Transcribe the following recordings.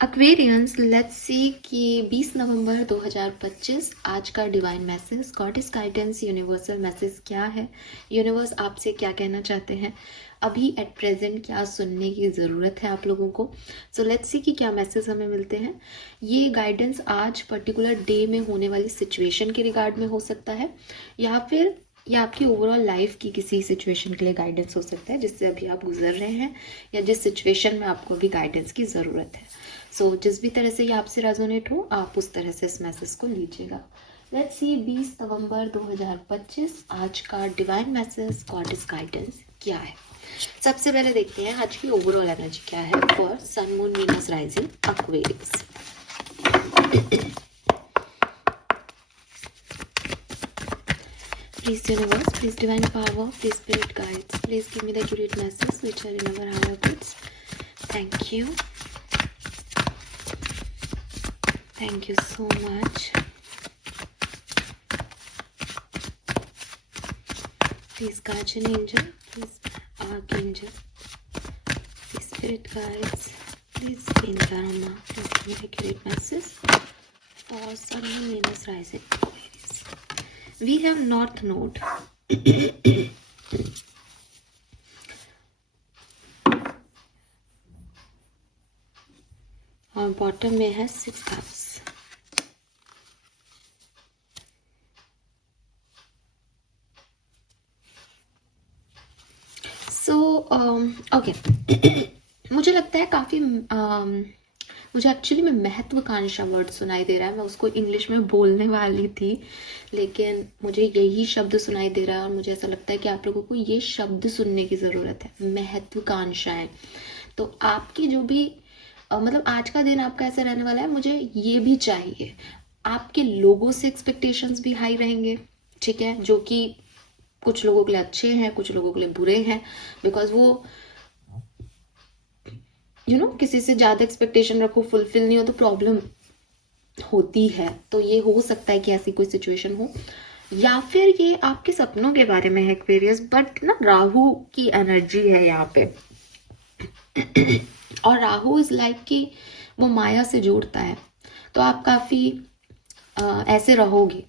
Aquarians, let's see कि 20 नवंबर 2025 आज का divine message, goddess guidance, universal message क्या है। यूनिवर्स आपसे क्या कहना चाहते हैं, अभी एट प्रेजेंट क्या सुनने की ज़रूरत है आप लोगों को। सो लेट्स सी कि क्या मैसेज हमें मिलते हैं। ये गाइडेंस आज पर्टिकुलर डे में होने वाली सिचुएशन के रिगार्ड में हो सकता है, या फिर या आपकी ओवरऑल लाइफ की किसी सिचुएशन के लिए गाइडेंस हो सकता है जिससे अभी आप गुजर रहे हैं, या जिस सिचुएशन में आपको अभी गाइडेंस की ज़रूरत है। सो जिस भी तरह से ये आपसे रेजोनेट हो, आप उस तरह से इस मैसेज को लीजिएगा। लेट्स सी 20 नवंबर 2025 आज का डिवाइन मैसेज, गॉडेस गाइडेंस क्या है। सबसे पहले देखते हैं आज की ओवरऑल एनर्जी क्या है for sun moon Venus rising Aquarius. Please universe, please divine power, please spirit guides, please give me the accurate message which are in our higher goods. Thank you. Thank you so much. Please guardian angel, please archangel, please spirit guides, please in Dharma, please give me the accurate message for Sun Moon Venus rising. We have North Node. और bottom में है 6th house. So okay, मुझे लगता है काफ़ी मुझे actually में महत्वाकांक्षा वर्ड सुनाई दे रहा है। मैं उसको इंग्लिश में बोलने वाली थी, लेकिन मुझे यही शब्द सुनाई दे रहा है और मुझे ऐसा लगता है कि आप लोगों को ये शब्द सुनने की ज़रूरत है, महत्वाकांक्षाएं। तो आपकी जो भी मतलब आज का दिन आपका ऐसा रहने वाला है, मुझे ये भी चाहिए। आपके लोगों से एक्सपेक्टेशंस भी हाई रहेंगे, ठीक है, जो कि कुछ लोगों के लिए अच्छे हैं, कुछ लोगों के लिए बुरे हैं, बिकॉज वो किसी से ज़्यादा एक्सपेक्टेशन रखो, फुलफिल नहीं हो तो प्रॉब्लम होती है। तो ये हो सकता है कि ऐसी कोई सिचुएशन हो, या फिर ये आपके सपनों के बारे में है एक्वेरियस, बट ना राहु की एनर्जी है यहाँ पे। और राहु इज लाइक कि वो माया से जोड़ता है, तो आप काफ़ी ऐसे रहोगे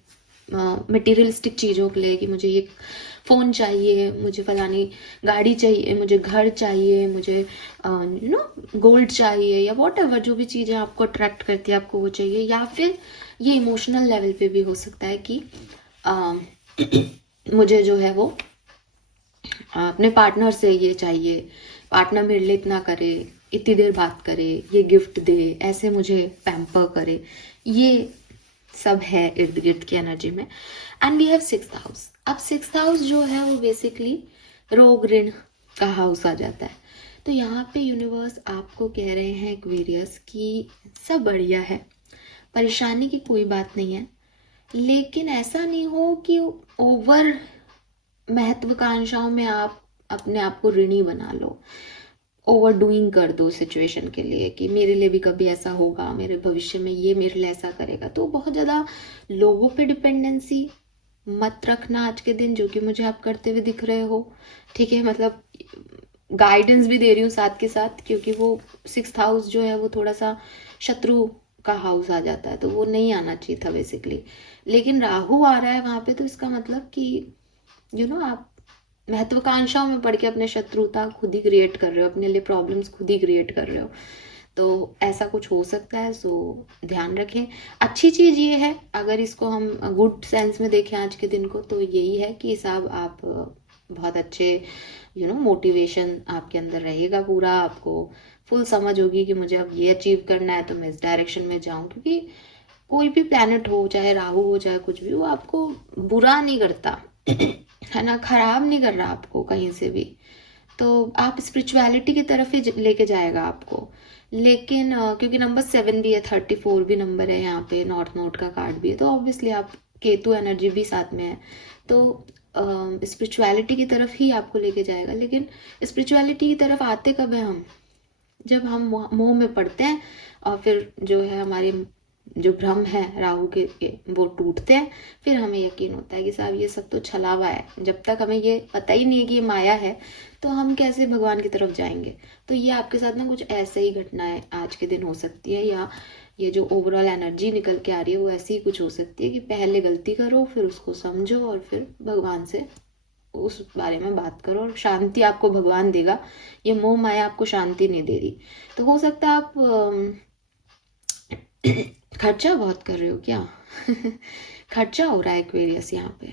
मटेरियलिस्टिक चीज़ों के लिए कि मुझे ये फ़ोन चाहिए, मुझे फलानी गाड़ी चाहिए, मुझे घर चाहिए, मुझे गोल्ड चाहिए, या वॉट एवर जो भी चीज़ें आपको अट्रैक्ट करती है आपको वो चाहिए। या फिर ये इमोशनल लेवल पे भी हो सकता है कि मुझे जो है वो अपने पार्टनर से ये चाहिए, पार्टनर मेरे लिए इतना करे, इतनी देर बात करे, ये गिफ्ट दे, ऐसे मुझे पैम्पर करे, ये सब है इर्द गिर्द की एनर्जी में। And we have 6th house. अब 6th हाउस जो है वो बेसिकली रोग ऋण का हाउस आ जाता है। तो यहाँ पे यूनिवर्स आपको कह रहे हैं एक्वेरियस कि सब बढ़िया है, परेशानी की कोई बात नहीं है, लेकिन ऐसा नहीं हो कि ओवर महत्वाकांक्षाओं में आप अपने आप को ऋणी बना लो, ओवर डूइंग कर दो सिचुएशन के लिए कि मेरे लिए भी कभी ऐसा होगा, मेरे भविष्य में ये मेरे लिए ऐसा करेगा। तो बहुत ज़्यादा लोगों पे डिपेंडेंसी मत रखना आज के दिन, जो कि मुझे आप करते हुए दिख रहे हो, ठीक है। मतलब गाइडेंस भी दे रही हूँ साथ के साथ, क्योंकि वो 6th हाउस जो है वो थोड़ा सा शत्रु का हाउस आ जाता है, तो वो नहीं आना चाहिए था बेसिकली। लेकिन राहु आ रहा है वहाँ पे, तो इसका मतलब कि आप महत्वाकांक्षाओं में पड़ के अपने शत्रुता खुद ही क्रिएट कर रहे हो, अपने लिए प्रॉब्लम्स खुद ही क्रिएट कर रहे हो। तो ऐसा कुछ हो सकता है, सो ध्यान रखें। अच्छी चीज़ ये है, अगर इसको हम गुड सेंस में देखें आज के दिन को, तो यही है कि साहब आप बहुत अच्छे मोटिवेशन आपके अंदर रहेगा पूरा, आपको फुल समझ होगी कि मुझे अब ये अचीव करना है तो मैं इस डायरेक्शन में जाऊँ। क्योंकि कोई भी प्लैनेट हो, चाहे राहु हो चाहे कुछ भी, वो आपको बुरा नहीं करता है ना, खराब नहीं कर रहा आपको कहीं से भी। तो आप स्पिरिचुअलिटी की तरफ ही लेके जाएगा आपको। लेकिन क्योंकि नंबर 7 भी है, 34 भी नंबर है यहाँ पे, नॉर्थ नोड का कार्ड भी है, तो ऑब्वियसली आप केतु एनर्जी भी साथ में है, तो स्पिरिचुअलिटी की तरफ ही आपको लेके जाएगा। लेकिन स्पिरिचुअलिटी की तरफ आते कब है हम, जब हम मोह में पड़ते हैं और फिर जो है हमारी जो भ्रम है राहु के वो टूटते हैं। फिर हमें यकीन होता है कि साहब ये सब तो छलावा है। जब तक हमें ये पता ही नहीं है कि ये माया है तो हम कैसे भगवान की तरफ जाएंगे। तो ये आपके साथ ना कुछ ऐसे ही घटनाएं आज के दिन हो सकती है, या ये जो ओवरऑल एनर्जी निकल के आ रही है वो ऐसी ही कुछ हो सकती है कि पहले गलती करो, फिर उसको समझो और फिर भगवान से उस बारे में बात करो, और शांति आपको भगवान देगा। ये मोह माया आपको शांति नहीं दे रही। तो हो सकता है आप खर्चा बहुत कर रहे हो क्या? खर्चा हो रहा है एक्वेरियस यहाँ पे,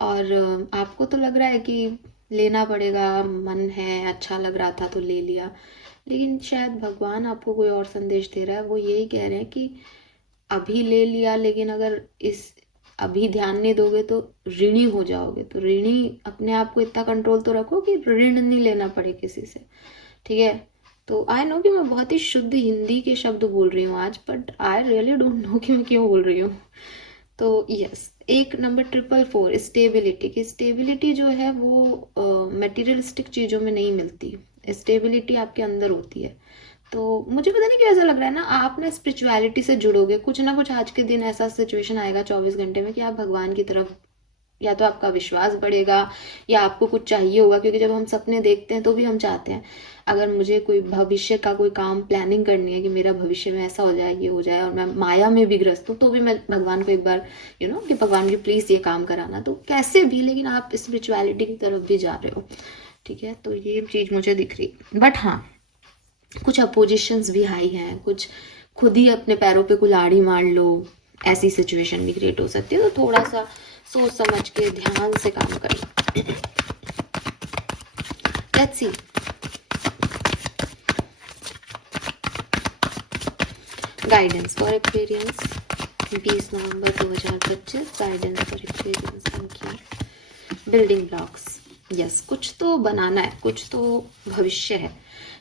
और आपको तो लग रहा है कि लेना पड़ेगा, मन है, अच्छा लग रहा था तो ले लिया। लेकिन शायद भगवान आपको कोई और संदेश दे रहा है। वो यही कह रहे हैं कि अभी ले लिया, लेकिन अगर इस अभी ध्यान नहीं दोगे तो ऋणी हो जाओगे। तो ऋणी, अपने आप को इतना कंट्रोल तो रखो कि ऋण नहीं लेना पड़े किसी से, ठीक है? तो आई नो कि मैं बहुत ही शुद्ध हिंदी के शब्द बोल रही हूँ आज, but I really don't know कि मैं क्यों बोल रही हूँ। तो यस, एक नंबर 444 स्टेबिलिटी की स्टेबिलिटी जो है वो मटेरियलिस्टिक चीज़ों में नहीं मिलती। स्टेबिलिटी आपके अंदर होती है। तो मुझे पता नहीं क्यों ऐसा लग रहा है ना, आप ना स्पिरिचुअलिटी से जुड़ोगे। कुछ ना कुछ आज के दिन ऐसा सिचुएशन आएगा 24 घंटे में कि आप भगवान की तरफ, या तो आपका विश्वास बढ़ेगा या आपको कुछ चाहिए होगा। क्योंकि जब हम सपने देखते हैं तो भी हम चाहते हैं, अगर मुझे कोई भविष्य का कोई काम प्लानिंग करनी है कि मेरा भविष्य में ऐसा हो जाए, ये हो जाए, और मैं माया में भी ग्रस्त हूँ, तो भी मैं भगवान को एक बार कि भगवान जी प्लीज़ ये काम कराना। तो कैसे भी, लेकिन आप स्पिरिचुअलिटी की तरफ भी जा रहे हो, ठीक है? तो ये चीज़ मुझे दिख रही। बट हाँ, कुछ अपोजिशंस भी हाई हैं, कुछ खुद ही अपने पैरों पे कुल्हाड़ी मार लो, ऐसी सिचुएशन भी क्रिएट हो सकती है। तो थोड़ा सा सोच समझ के ध्यान से काम करें। Let's see, guidance for Aquarians 20 November 2025, guidance for Aquarians. Thank you. Building blocks, yes, कुछ तो बनाना है, कुछ तो भविष्य है,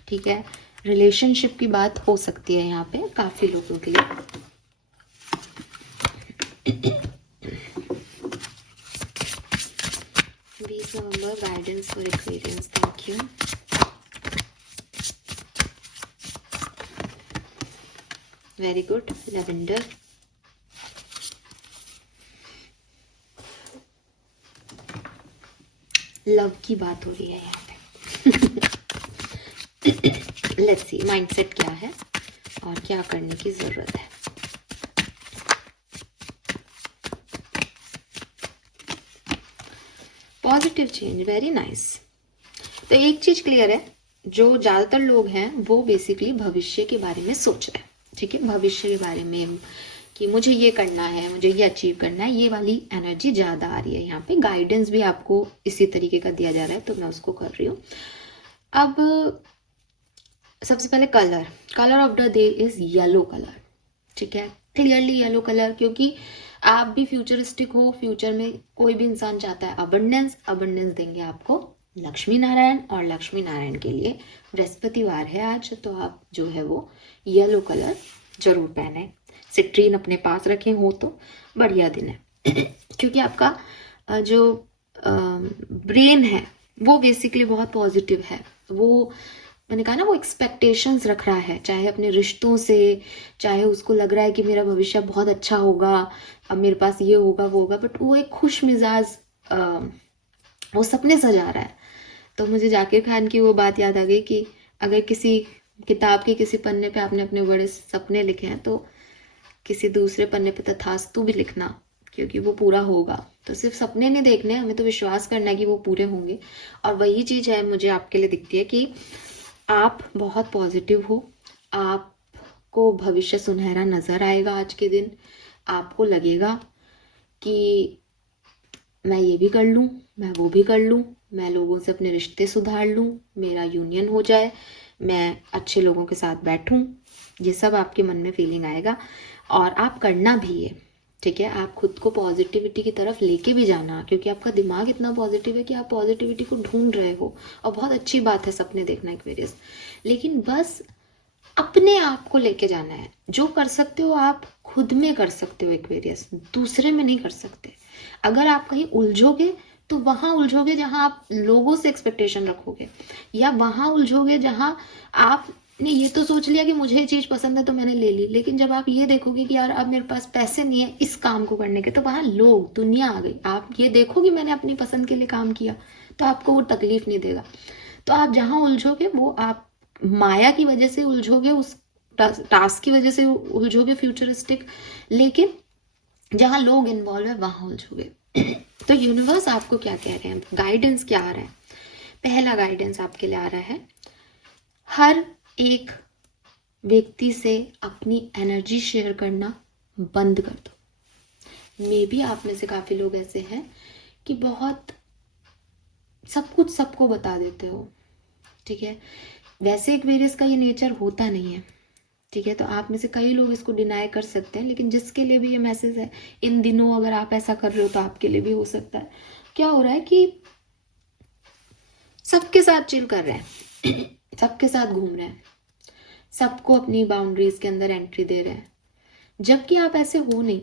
ठीक है? रिलेशनशिप की बात हो सकती है यहाँ पे काफी लोगों के लिए। 20 नवंबर, guidance for Aquarians. Thank you. Very good. Lavender, love की बात हो रही है यहाँ पे। लेट्स सी माइंडसेट क्या है और क्या करने की जरूरत है। Positive change, very nice. तो एक चीज क्लियर है, जो ज्यादातर लोग हैं वो बेसिकली भविष्य के बारे में सोच रहे हैं, ठीक है? भविष्य के बारे में कि मुझे ये करना है, मुझे ये अचीव करना है, ये वाली एनर्जी ज्यादा आ रही है यहाँ पे। गाइडेंस भी आपको इसी तरीके का दिया जा रहा है, तो मैं उसको कर रही हूँ। अब सबसे पहले colour of the day is yellow colour, ठीक है? क्लियरली येलो कलर, क्योंकि आप भी फ्यूचरिस्टिक हो। फ्यूचर में कोई भी इंसान चाहता है अबंडेंस देंगे आपको लक्ष्मी नारायण, और लक्ष्मी नारायण के लिए बृहस्पतिवार है आज, तो आप जो है वो येलो कलर जरूर पहने। सिट्रीन अपने पास रखें हो तो बढ़िया दिन है। क्योंकि आपका जो ब्रेन है वो बेसिकली बहुत पॉजिटिव है। वो, मैंने कहा ना, वो एक्सपेक्टेशंस रख रहा है, चाहे अपने रिश्तों से, चाहे उसको लग रहा है कि मेरा भविष्य बहुत अच्छा होगा, अब मेरे पास ये होगा वो होगा, बट वो एक खुश मिजाज वो सपने सजा रहा है। तो मुझे जाकिर खान की वो बात याद आ गई कि अगर किसी किताब के किसी पन्ने पे आपने अपने बड़े सपने लिखे हैं तो किसी दूसरे पन्ने पे तथास्तु भी लिखना, क्योंकि वो पूरा होगा। तो सिर्फ सपने नहीं देखने, हमें तो विश्वास करना है कि वो पूरे होंगे। और वही चीज है मुझे आपके लिए दिखती है कि आप बहुत पॉजिटिव हो, आपको भविष्य सुनहरा नजर आएगा आज के दिन। आपको लगेगा कि मैं ये भी कर लूँ, मैं वो भी कर लूँ, मैं लोगों से अपने रिश्ते सुधार लूँ, मेरा यूनियन हो जाए, मैं अच्छे लोगों के साथ बैठूँ। ये सब आपके मन में फीलिंग आएगा और आप करना भी है, ठीक है? आप खुद को पॉजिटिविटी की तरफ लेके भी जाना, क्योंकि आपका दिमाग इतना पॉजिटिव है कि आप पॉजिटिविटी को ढूंढ रहे हो। और बहुत अच्छी बात है सपने देखना एक्वेरियस, लेकिन बस अपने आप को लेके जाना है। जो कर सकते हो आप खुद में कर सकते हो एक्वेरियस, दूसरे में नहीं कर सकते। अगर आप कहीं उलझोगे तो वहां उलझोगे जहां आप लोगों से एक्सपेक्टेशन रखोगे, या वहां उलझोगे जहां आप ने ये तो सोच लिया कि मुझे ये चीज़ पसंद है तो मैंने ले ली, लेकिन जब आप ये देखोगे कि यार अब मेरे पास पैसे नहीं है इस काम को करने के, तो वहाँ लोग दुनिया आ गई। आप ये देखोगे मैंने अपनी पसंद के लिए काम किया, तो आपको वो तकलीफ नहीं देगा। तो आप जहाँ उलझोगे वो आप माया की वजह से उलझोगे, उस टास्क की वजह से उलझोगे फ्यूचरिस्टिक, लेकिन जहाँ लोग इन्वॉल्व है वहां उलझोगे। तो यूनिवर्स आपको क्या कह रहे हैं, गाइडेंस क्या आ रहा है? पहला गाइडेंस आपके लिए आ रहा है, हर एक व्यक्ति से अपनी एनर्जी शेयर करना बंद कर दो। मे बी आप में से काफी लोग ऐसे हैं कि बहुत सब कुछ सबको बता देते हो, ठीक है। वैसे एक्वेरियस का ये नेचर होता नहीं है, ठीक है। तो आप में से कई लोग इसको डिनाई कर सकते हैं, लेकिन जिसके लिए भी ये मैसेज है इन दिनों, अगर आप ऐसा कर रहे हो तो आपके लिए भी हो सकता है। क्या हो रहा है कि सबके साथ चिल कर रहे हैं, सबके साथ घूम रहे हैं, सबको अपनी बाउंड्रीज के अंदर एंट्री दे रहे हैं, जबकि आप ऐसे हो नहीं।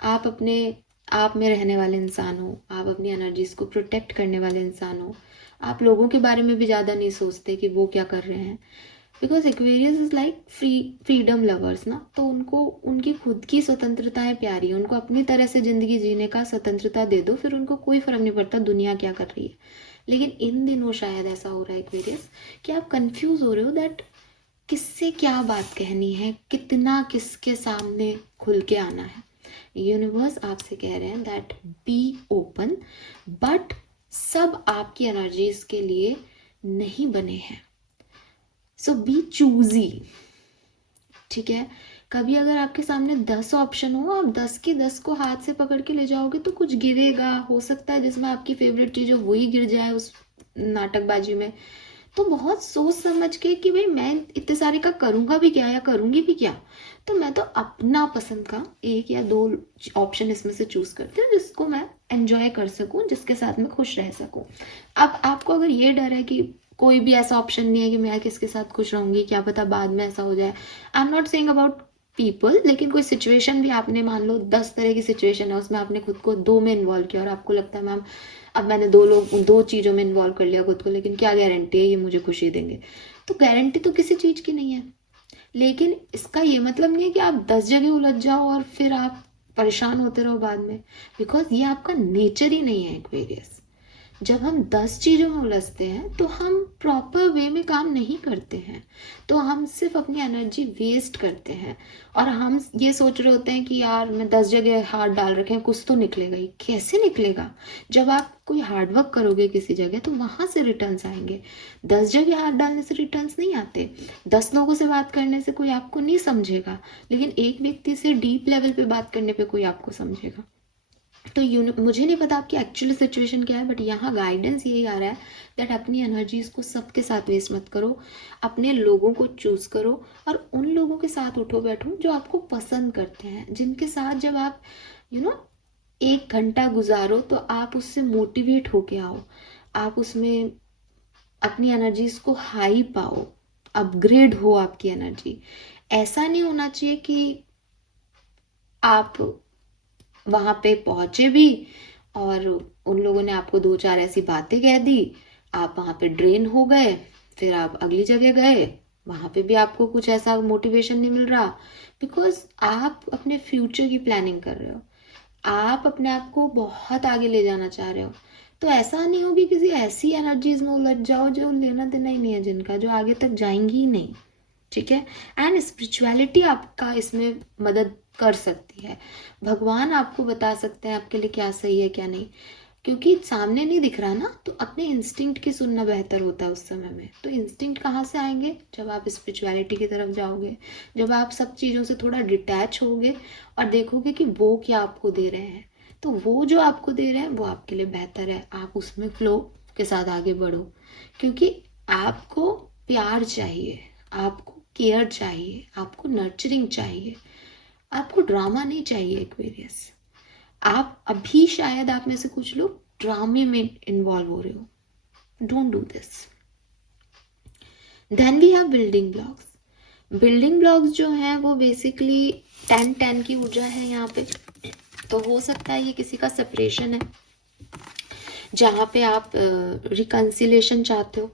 आप अपने आप में रहने वाले इंसान हो, आप अपनी एनर्जीज को प्रोटेक्ट करने वाले इंसान हो। आप लोगों के बारे में भी ज़्यादा नहीं सोचते कि वो क्या कर रहे हैं, because Aquarius is like freedom lovers ना, तो उनको उनकी खुद की स्वतंत्रताएं प्यारी है, उनको अपनी तरह से ज़िंदगी जीने का स्वतंत्रता दे दो, फिर उनको कोई फर्क नहीं पड़ता दुनिया क्या कर रही है। लेकिन इन दिनों शायद ऐसा हो रहा है एक्वेरियस कि आप कंफ्यूज हो रहे हो दैट किससे क्या बात कहनी है, कितना किसके सामने खुल के आना है। यूनिवर्स आपसे कह रहे हैं दैट बी ओपन, बट सब आपकी एनर्जीज के लिए नहीं बने हैं, सो बी चूजी, ठीक है। कभी अगर आपके सामने 10 ऑप्शन हो, आप 10 के 10 को हाथ से पकड़ के ले जाओगे तो कुछ गिरेगा, हो सकता है जिसमें आपकी फेवरेट चीज हो वही गिर जाए उस नाटकबाजी में। तो बहुत सोच समझ के कि भाई मैं इतने सारे का करूंगा भी क्या या करूंगी भी क्या, तो मैं तो अपना पसंद का 1 या 2 ऑप्शन इसमें से चूज करती हूँ जिसको मैं एंजॉय कर सकूं, जिसके साथ मैं खुश रह सकूं। अब आपको अगर ये डर है कि कोई भी ऐसा ऑप्शन नहीं है कि मैं किसके साथ खुश रहूंगी, क्या पता बाद में ऐसा हो जाए, I am not saying about people, लेकिन कोई सिचुएशन भी आपने, मान लो 10 तरह की सिचुएशन है, उसमें आपने खुद को 2 में इन्वॉल्व किया और आपको लगता है मैम अब मैंने 2 चीज़ों में इन्वॉल्व कर लिया खुद को, लेकिन क्या गारंटी है ये मुझे खुशी देंगे? तो गारंटी तो किसी चीज़ की नहीं है, लेकिन इसका ये मतलब नहीं है कि आप 10 जगह उलझ जाओ और फिर आप परेशान होते रहो बाद में, बिकॉज ये आपका नेचर ही नहीं है एक्वेरियस। जब हम 10 चीज़ों में उलझते हैं तो हम प्रॉपर वे में काम नहीं करते हैं, तो हम सिर्फ अपनी एनर्जी वेस्ट करते हैं, और हम ये सोच रहे होते हैं कि यार मैं 10 जगह हाथ डाल रखे हैं कुछ तो निकलेगा ही। कैसे निकलेगा? जब आप कोई हार्डवर्क करोगे किसी जगह तो वहां से रिटर्न्स आएंगे। 10 जगह हाथ डालने से रिटर्न्स नहीं आते, 10 लोगों से बात करने से कोई आपको नहीं समझेगा, लेकिन एक व्यक्ति से डीप लेवल पे बात करने पे कोई आपको समझेगा। तो मुझे नहीं पता आपकी एक्चुअल सिचुएशन क्या है, बट यहाँ गाइडेंस यही आ रहा है दैट अपनी एनर्जीज को सबके साथ वेस्ट मत करो, अपने लोगों को चूज करो और उन लोगों के साथ उठो बैठो जो आपको पसंद करते हैं, जिनके साथ जब आप 1 घंटा गुजारो तो आप उससे मोटिवेट होके आओ, आप उसमें अपनी एनर्जीज को हाई पाओ, अपग्रेड हो आपकी एनर्जी। ऐसा नहीं होना चाहिए कि आप वहां पे पहुंचे भी और उन लोगों ने आपको 2-4 ऐसी बातें कह दी, आप वहां पे ड्रेन हो गए, फिर आप अगली जगह गए, वहां पे भी आपको कुछ ऐसा मोटिवेशन नहीं मिल रहा, बिकॉज आप अपने फ्यूचर की प्लानिंग कर रहे हो, आप अपने आप को बहुत आगे ले जाना चाह रहे हो। तो ऐसा नहीं हो कि किसी ऐसी एनर्जीज में उलझ जाओ जो लेना देना ही नहीं है, जिनका जो आगे तक जाएंगी ही नहीं, ठीक है। एंड स्पिरिचुअलिटी आपका इसमें मदद कर सकती है, भगवान आपको बता सकते हैं आपके लिए क्या सही है क्या नहीं, क्योंकि सामने नहीं दिख रहा ना, तो अपने इंस्टिंक्ट की सुनना बेहतर होता है उस समय में। तो इंस्टिंक्ट कहाँ से आएंगे? जब आप स्पिरिचुअलिटी की तरफ जाओगे, जब आप सब चीज़ों से थोड़ा डिटैच होगे और देखोगे कि वो क्या आपको दे रहे हैं, तो वो जो आपको दे रहे हैं वो आपके लिए बेहतर है, आप उसमें फ्लो के साथ आगे बढ़ो, क्योंकि आपको प्यार चाहिए, आपको केयर चाहिए, आपको नर्चरिंग चाहिए, आपको ड्रामा नहीं चाहिए एक्वेरियस। आप अभी शायद आप में से कुछ लोग ड्रामे में इन्वॉल्व हो रहे हो, don't do this. Then we have building blocks. Building blocks जो हैं वो बेसिकली 10-10 की ऊर्जा है यहाँ पे, तो हो सकता है ये किसी का सेपरेशन है जहाँ पे आप रिकंसिलेशन चाहते हो,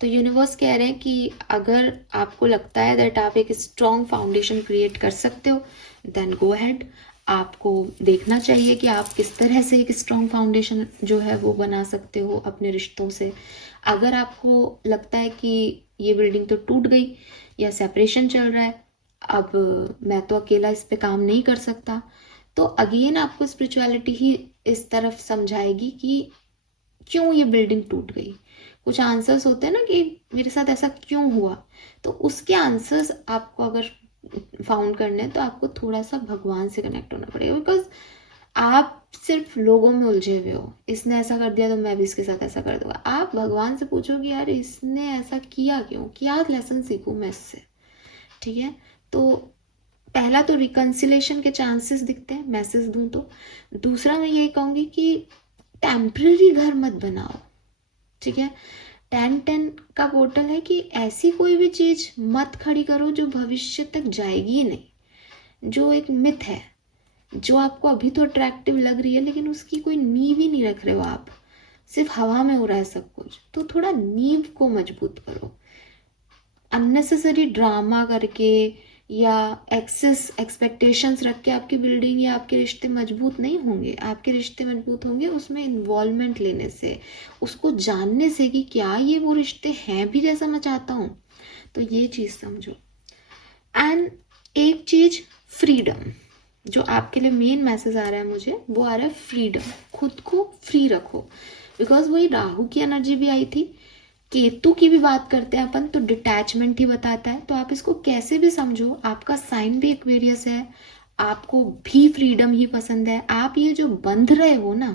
तो यूनिवर्स कह रहे हैं कि अगर आपको लगता है दैट आप एक स्ट्रॉन्ग फाउंडेशन क्रिएट कर सकते हो, देन गो अहेड। आपको देखना चाहिए कि आप किस तरह से एक स्ट्रॉन्ग फाउंडेशन जो है वो बना सकते हो अपने रिश्तों से। अगर आपको लगता है कि ये बिल्डिंग तो टूट गई या सेपरेशन चल रहा है, अब मैं तो अकेला इस पे काम नहीं कर सकता, तो अगेन आपको स्पिरिचुअलिटी ही इस तरफ समझाएगी कि क्यों ये बिल्डिंग टूट गई। कुछ आंसर्स होते हैं ना कि मेरे साथ ऐसा क्यों हुआ, तो उसके आंसर्स आपको अगर फाउंड करने हैं तो आपको थोड़ा सा भगवान से कनेक्ट होना पड़ेगा, बिकॉज आप सिर्फ लोगों में उलझे हुए हो। इसने ऐसा कर दिया तो मैं भी इसके साथ ऐसा कर दूंगा। आप भगवान से पूछो कि यार इसने ऐसा किया क्यों, क्या लेसन सीखूं मैं इससे। ठीक है, तो पहला तो रिकंसिलेशन के चांसेस दिखते हैं, मैसेज दूं तो। दूसरा मैं यही कहूंगी कि टेम्पररी घर मत बनाओ। ठीक है, 10-10 का पोर्टल है कि ऐसी कोई भी चीज मत खड़ी करो जो भविष्य तक जाएगी ही नहीं, जो एक मिथ है, जो आपको अभी तो अट्रैक्टिव लग रही है लेकिन उसकी कोई नींव ही नहीं रख रहे हो आप, सिर्फ हवा में हो रहा है सब कुछ। तो थोड़ा नींव को मजबूत करो। अननेसेसरी ड्रामा करके या एक्सेस एक्सपेक्टेशंस रख के आपकी बिल्डिंग या आपके रिश्ते मजबूत नहीं होंगे। आपके रिश्ते मजबूत होंगे उसमें इन्वॉल्वमेंट लेने से, उसको जानने से कि क्या ये वो रिश्ते हैं भी जैसा मैं चाहता हूँ। तो ये चीज़ समझो। एंड एक चीज, फ्रीडम, जो आपके लिए मेन मैसेज आ रहा है मुझे, वो आ रहा है फ्रीडम। खुद को फ्री रखो, बिकॉज वही राहु की एनर्जी भी आई थी, केतु की भी बात करते हैं अपन तो डिटैचमेंट ही बताता है। तो आप इसको कैसे भी समझो, आपका साइन भी एक्वेरियस है, आपको भी फ्रीडम ही पसंद है। आप ये जो बंध रहे हो ना,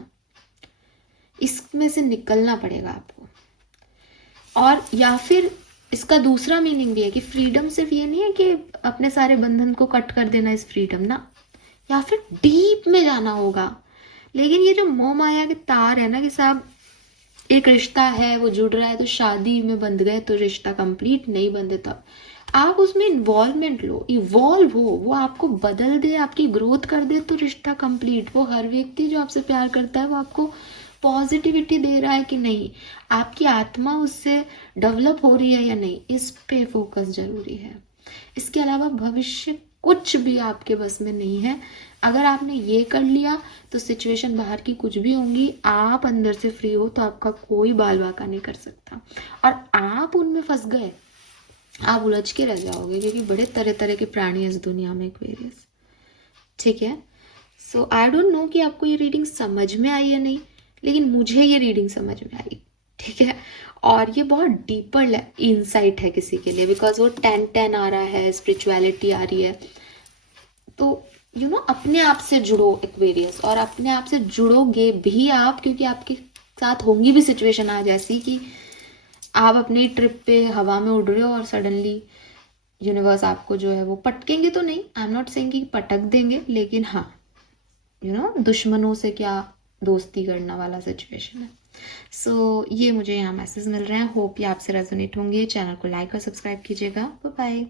इसमें से निकलना पड़ेगा आपको। और या फिर इसका दूसरा मीनिंग भी है कि फ्रीडम सिर्फ ये नहीं है कि अपने सारे बंधन को कट कर देना इस फ्रीडम ना, या फिर डीप में जाना होगा। लेकिन ये जो मोह माया के तार है ना कि साहब एक रिश्ता है वो जुड़ रहा है तो शादी में बंध गए तो रिश्ता कंप्लीट, नहीं बंधे तो आप उसमें इन्वॉल्वमेंट लो, इवॉल्व हो, वो आपको बदल दे, आपकी ग्रोथ कर दे तो रिश्ता कंप्लीट। वो हर व्यक्ति जो आपसे प्यार करता है वो आपको पॉजिटिविटी दे रहा है कि नहीं, आपकी आत्मा उससे डेवलप हो रही है या नहीं, इस पे फोकस जरूरी है। इसके अलावा भविष्य कुछ भी आपके बस में नहीं है। अगर आपने ये कर लिया तो सिचुएशन बाहर की कुछ भी होंगी, आप अंदर से फ्री हो तो आपका कोई बाल बाका नहीं कर सकता। और आप उनमें फंस गए, आप उलझ के रह जाओगे, क्योंकि बड़े तरह तरह के प्राणी इस दुनिया में एक्वेरियस। ठीक है, सो आई डोंट नो कि आपको ये रीडिंग समझ में आई या नहीं, लेकिन मुझे ये रीडिंग समझ में आई। ठीक है, और ये बहुत डीपर इंसाइट है किसी के लिए, बिकॉज वो 10-10 आ रहा है, स्पिरिचुअलिटी आ रही है। तो यू नो अपने आप से जुड़ो एक्वेरियस, और अपने आप से जुड़ोगे भी आप, क्योंकि आपके साथ होंगी भी सिचुएशन आज ऐसी कि आप अपनी ट्रिप पे हवा में उड़ रहे हो और सडनली यूनिवर्स आपको जो है वो पटकेंगे तो नहीं, आई एम नॉट सेइंग कि पटक देंगे, लेकिन हाँ यू नो दुश्मनों से क्या दोस्ती करना वाला सिचुएशन है। सो ये मुझे यहाँ मैसेज मिल रहे हैं, होप ये आपसे रेजोनेट होंगे। चैनल को लाइक और सब्सक्राइब कीजिएगा। Bye bye.